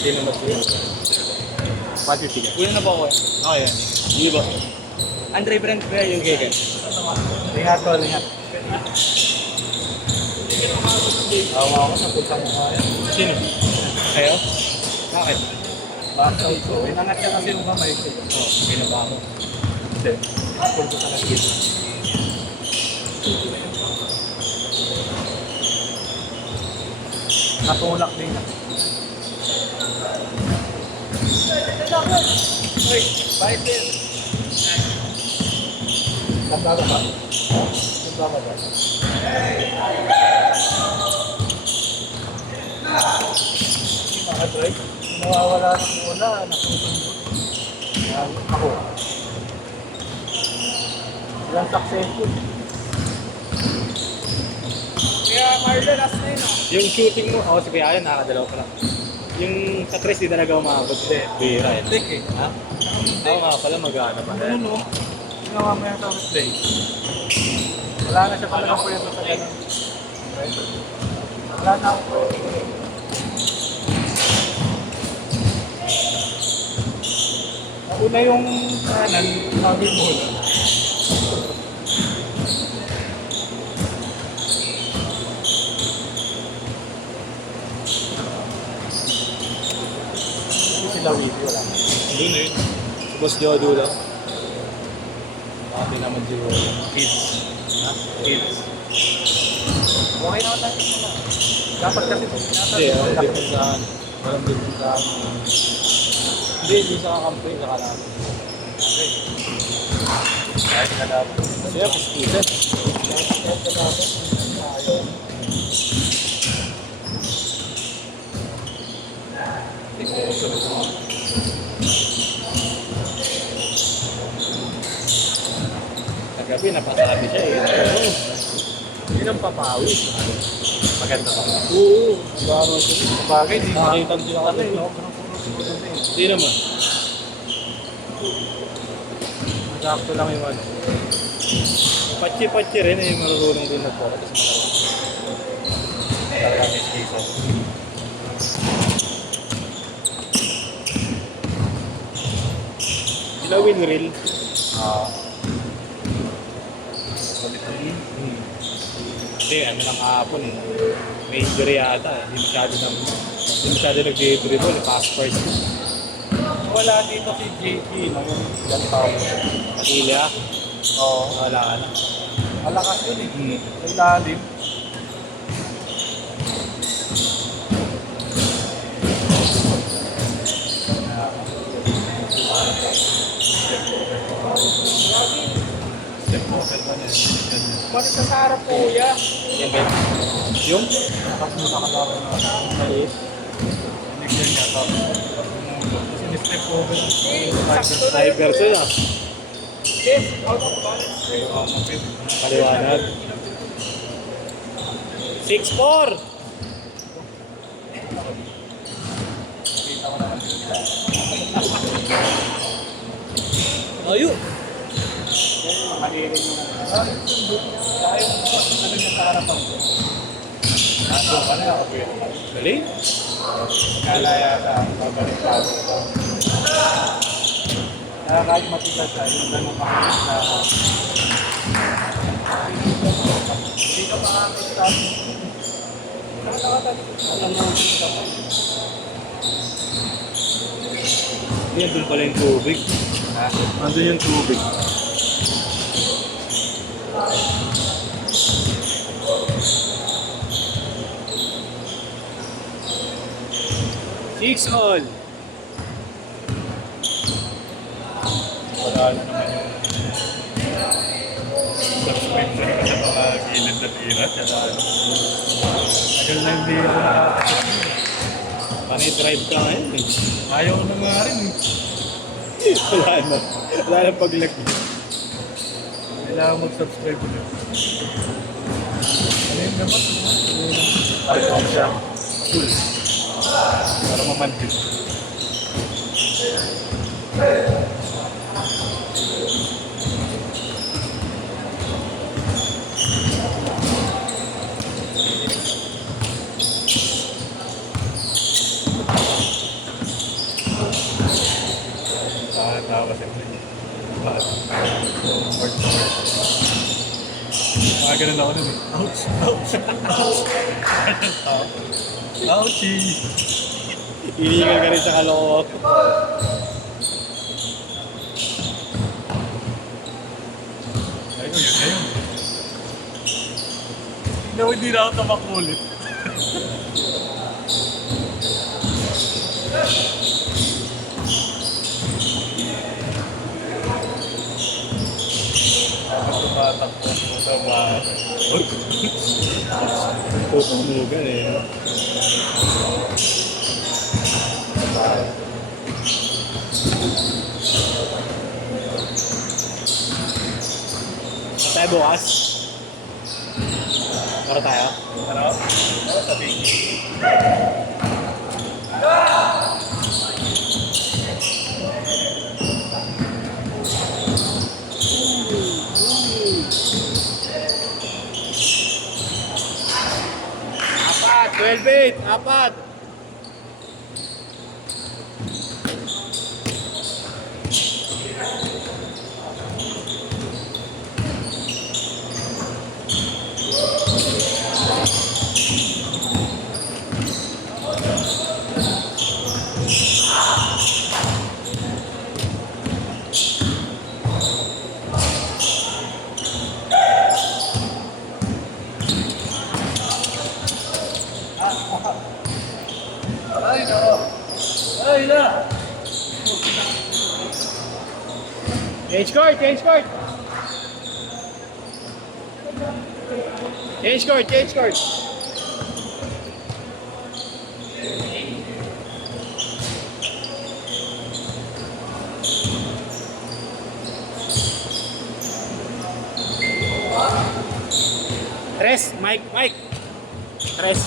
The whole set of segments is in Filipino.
Sino mag-sino? Quantity ka. Kulang na po ako eh. Okay yan. Hindi ba? Andre Brand ba yung kaya? Ingat ko, ingat. Awa ako sa pulsang mo kaya. Sino? Kayo? Bakit? Basta ito. Inangat ka kasi yung kamay ko. Binaba mo. Hindi. Pulso ka na dito. Natulak din na. Uy, bakit din? Nagbaga ba? Nagbaga ba? Mga try. Nawawala ng mula. Nakusumbot. Ako. Ilang successful. Kaya Marlon, last na yun. Yung shooting mo, ako si Kuya Ayan, nakakadalaw pa lang. Yung sa tres, di talaga umabot. Bira eh. Take eh. Ha? Ako nga pala mag-ano pa. Ano? Ginawa mo yung tapos play. Wala na siya talaga po yung sa ganun. Wala na ako. Una yung kanan, sabi mo na. Hindi sila wiki, wala. Doon eh. Boss Jodo lang. Pati naman si Kids. Ha? Kids. Okay naman natin muna. Dapat kasi Hindi, dito sa ano. Walang dito sa ano. Hindi sa kakampi, sa kalaban. kahit na dapat. Siya, pustisan. Kahit na dapat. Ayaw. Kagabi, napasabi siya eh. Oo. Yun ang papawi. Maganda ka. Oo. Baro siya. Bagay, di Nakakita sila kasi, no? Hindi naman. Sakto lang yung ano. Patsi-patsi rin eh, marunong din nag-focus. Talaga may season. Sila Winril. Kasi ano lang kahapon eh. May injury yata eh. Hindi masyado nag-dribble. Pass first. Wala dito si JP, no? Yan tao. Ilya. Oo. Wala ka na. Malakas yun eh. Sa ilalim. Step over ba niya? Bakit sa harap po ya? Yan ba? Yung? Tapos mo nakalaban na maliit. Nigyan niya tapos. Sinistep over. Sniper siya. Yes, out of balance. Paliwanag. 6'4". Ayo. Malirin yung ano niya sa harapan ko. Nandun ka na ako yun. Galing. Kala yata, babalik ka ako. Kaya kahit matigas siya, yung ganun makakas na ako. Hindi ka makakit sa akin. Yan, doon pala yung tubig. Nandun yung tubig. Six all. Wala na naman yung suspension ko sa mga gilid na tira. Tagal na hindi ako nakakasya. Panay drive ka ngayon eh. Ayaw ko na nga rin eh. Wala na. Wala na paglag. Kailangan mag-subscribe ulit. Ano yung dapat? Ay, siya. Cool. Para mamantin. Tao kasi. Bakit? Ganun ako nun eh. Ouch! Ouch! Ouch! Ouchie! Iligal ka rin sa kaloob. Ayun, yun na yun. Hindi na ako tamakulit. Ako tumatakbo sa bahay. Tutumugan eh. Tayo bukas. Para tayo. Ano? Ano sabihin? Apat! 12-8! Apat! Ay, no! Ay, na! Change court! Change court! Change court! Change court! Tres! Mike! Mike! Tres!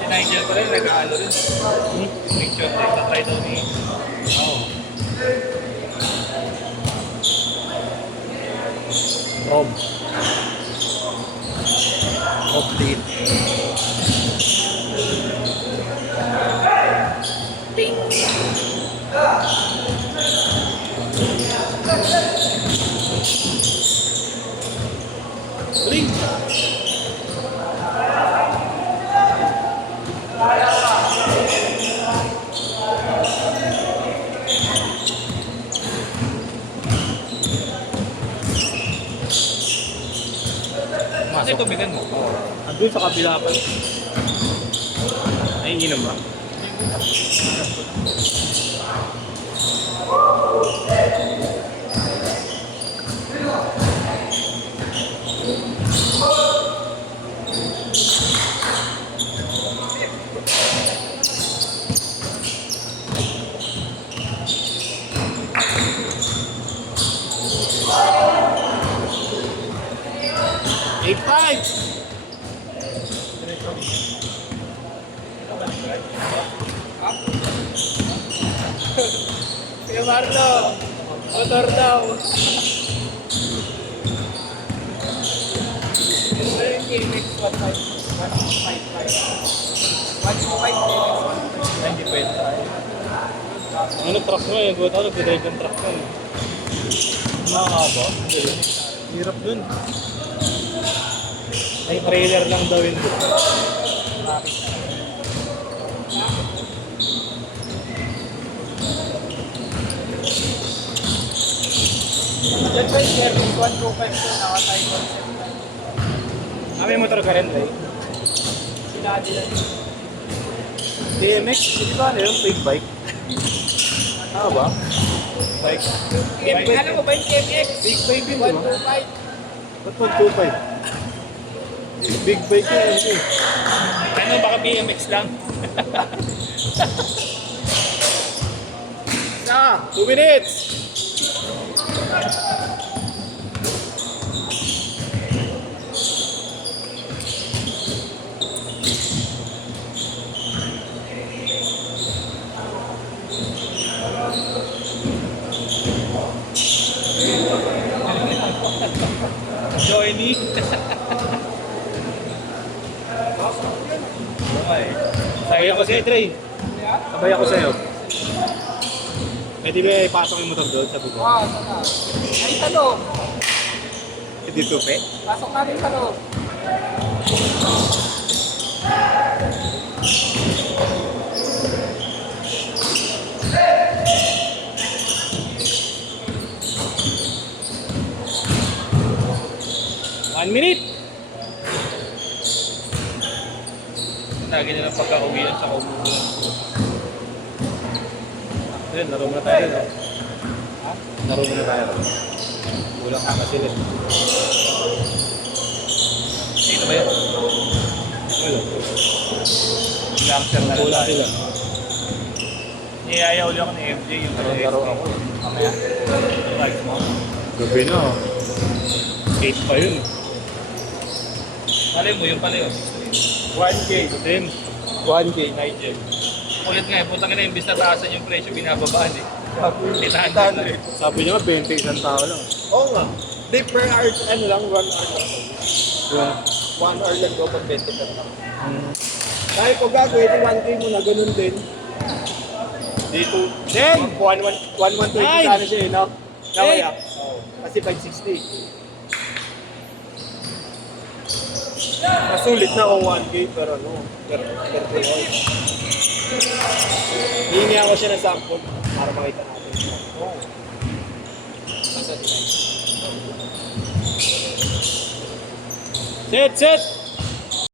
Si Nigel pa rin, nag-aalo rin. Picture din sa tayo daw ni... Oh. Rob. Rob lead. Bling! Kasi tubigan mo. Andun sa kabila pa. Ay, inom ba? Eight five. Kuya Marlo, motor daw. Ito yung KMX 155. Hindi pwede tayo. Ano truck mo eh? Buta ako nag-drive yung truck mo eh. Nakakaba? Hirap dun. Ay, trailer lang daw yun. Yan ba yung service 125 ko nakatay concept? May motor ka rin, Ray? Sinadi lang. DMX? Hindi ba ano yung fake bike? Ano ba? Bike. Alam mo ba yung KMX? Big bike yun, di ba? 125. Ba't 125? Big bike yun eh. Ano, baka BMX lang? Na! 2 minutes! Joining. Okay. Sabay ako sa'yo, Trey. Sabay ako sa'yo. Pwede ba ipasok yung motor doon sa buko? Sana. Ay, sa loob. Hindi tupe? Pasok natin sa loob. One minute! Lagi nilang pagka-uwian sa umuwi. Ayun, laro muna tayo. No? Laro muna tayo. Kulang ka sila. Sino ba yun? Ayun. Gangster na Kulang sila. Niyaya uli ako ni MJ yung Laro ako. Mamaya. Right mo. Gabi na. 8 pa yun. Malay mo, yung pala yun. 1K. 10. 1K. Nigel. Ulit nga, punta ka na imbis na taasan yung presyo, binababaan eh. 800. Sabi niya nga, 20 isang tao lang. Oo nga. Di per hour, ano lang, 1 hour lang. Diba? 1 hour lang daw pag 20 ka lang. Hmm. Kahit kung gagawin, 1K mo na, ganun din. Dito. 10! 120 Nine! sana siya eh, no? Namaya. Eight! Kasi 560. Masulit na kung 1K, pero ano, per 3 hours. Hihingi ako siya ng sample para makita natin. Oo. Set! Set!